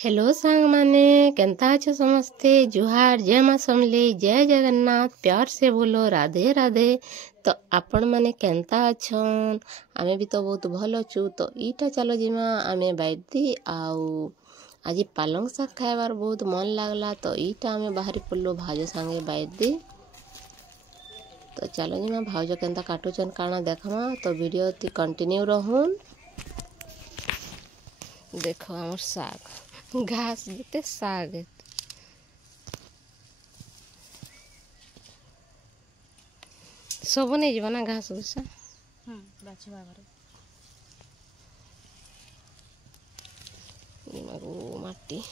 Hello सांग माने Kenta अच्छे समस्ते जुहार जय माँ समले जय जगन्नाथ प्यार से बोलो राधे राधे। तो आपण माने केंता अच्छन आमे भी तो बहुत भल अच्छू। तो ईटा चलो जिमा आमे बैठी आउ आज पालंग शाक खाइबार बहुत मन लागला। तो ईटा आमे बाहरी पड़लो भाज सांगे बैठी। तो चलो जिमा भाज केंता काटुचन काना देखमा। तो वीडियो ती कंटिन्यू रहून। देखो आमर साग घास देते साग सब नहीं जीवा ना घास भूसा माटी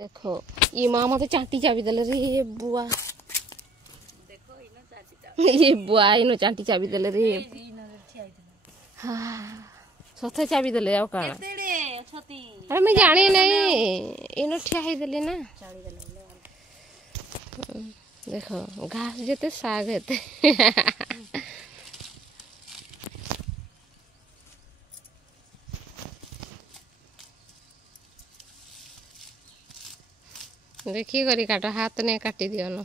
देखो ये माँ मत चाटी चाबी दे रे बुआ। देखो इनो चाटी चाबी ये बुआ इनो चाटी चाबी दे रे। हाँ सथे चाबी दे आ काना अरे मैं जाने नहीं इनो ठिया ही देले ना। देखो घास जेते साग हेते देखिए करी काट हाथ ने काटी दियो न।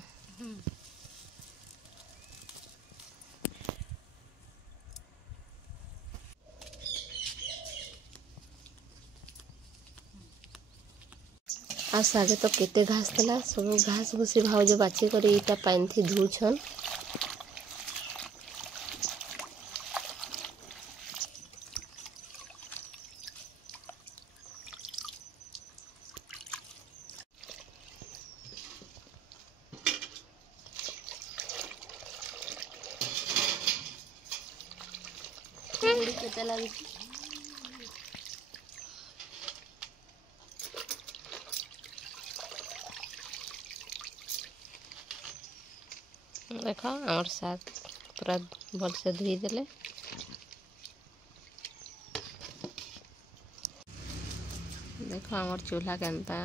आ सागे तो केते घास थला सब घास घुसी भाउज बाछी करी इटा पानी थी धुछन। केते लागी देखो और साग पूरा भल से धुई देले। देखो आमर चूल्हा केनता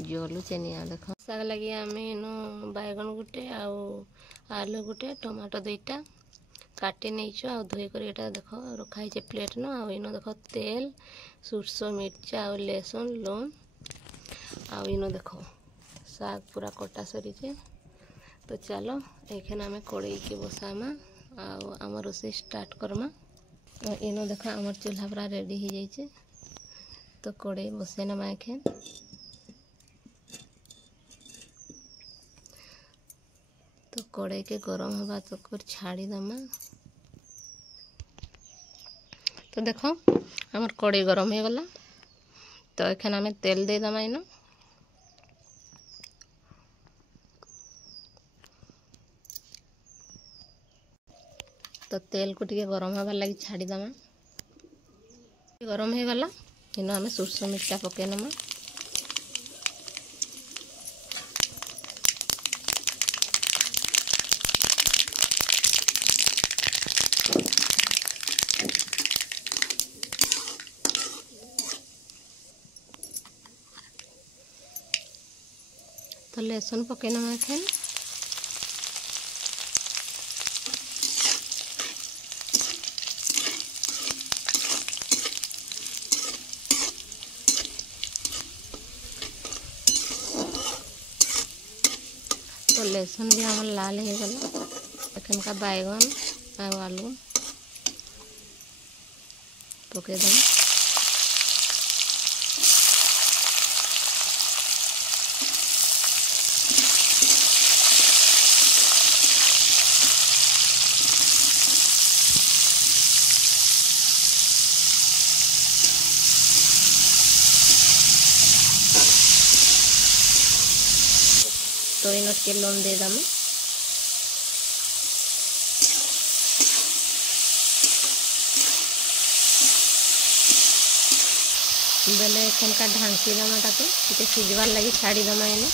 जलुचे निया। देखो साग लगी आमे इनो बैगन गुटे आलू गुटे टमाटो दुईटा काटी नहीं आ धोई कर एटा देखो रखाई प्लेट न आ इनो देखो तेल सुरसो मिर्चा और लहसुन लून आ इनो देखो साग पूरा कटा सरीचे। तो चलो एखन आमे कड़ई के बसामा आम रोसे स्टार्ट करमा। इनो देखो आमर चूल्हा पूरा रेडी हो जाइए। तो कड़ई बसे नमा एखन तो कड़ई के गरम हवा तक छाड़ी दमा। तो देखो आमर कड़ई गरम हो गला। तो एखन आमे तेल दे दमा इनो। तो तेल को टिके गरम हबार लगी छाड़ी दमा। गरम हो गला इनो आमे सुरसो मिर्चा पके नमा। तो लहसुन पके नमा एखन। तो लहसुन भी हमार लाल हो गला। एखन का बैगन और आलू पके दें। तो इनट के लून दे दम। बेले एखन का ढांकी दमा ताको टिके सिजवार लगी छाड़ी दमा इने।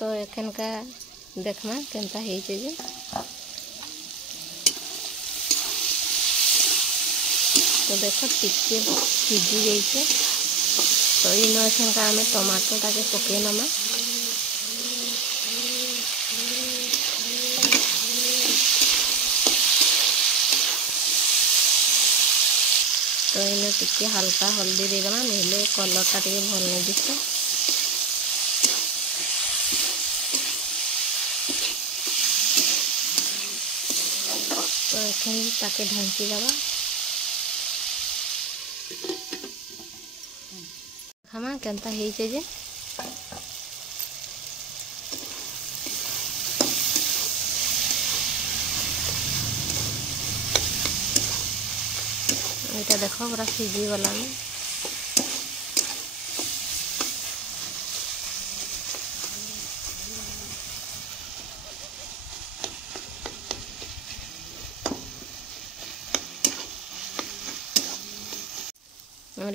तो एखनका देखना केनता ହେଇছে जे तो देख टिके सीझी जाइए। तो इन एखनका आम टमाटोटा के पकई नमा। तो इन टिके हल्का हल्दी देदेमा नहले कलरटा टे भल नहीं दिखे। तो एखन ताके ढांकी देवा खामा केनता ହେଇছে जे এটা देखो पूरा सीझी गला।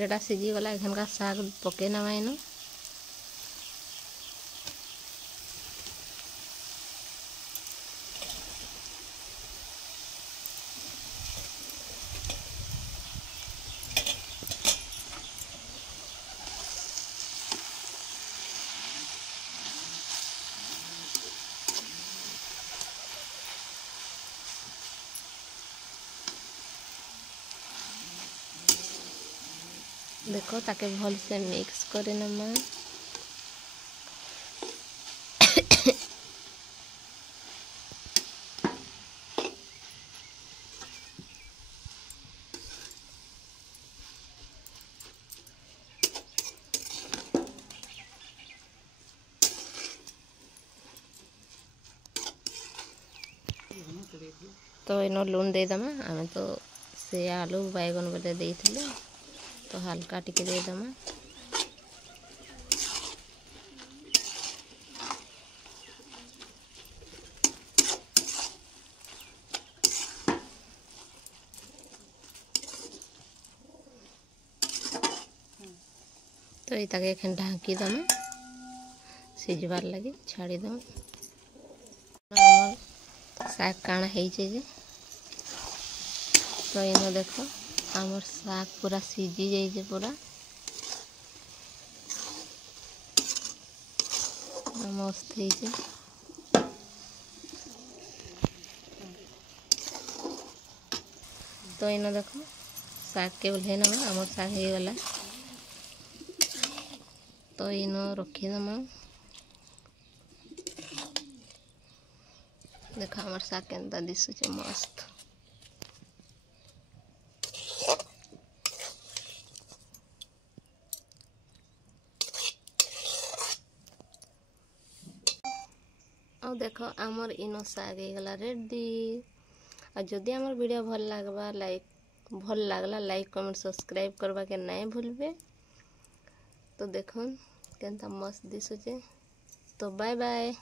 এটা सीझी गला एखनका साग पके नवा इन। देखो ताके भल से मिक्स करे नमा। तो इन लून दे दमा आम तो से आलू बैगन बोले देइथिले तो हल्का टिके दे दमा। तो ये ताके एखन ढांकी दमा सिझबार लगी छाड़ी दमा। साग काना ହେଇছে जे तो इन देखो आमर साग पूरा सीझी जाइए पूरा मस्त ହେଇছে। तो इन देखो साग के ओल्हे नमा आमर साग हो गला। तो इन रखीदमा देखो आमर साग केनता दिशुचे मस्त। और देखो आमर इन साग हो गला रेडी। और जदि आमर वीडियो भल लागला लाइक कमेंट सब्सक्राइब करवा के नहीं भूलबे। तो देखो केनता मस्त दिशुचे। तो बाय बाय।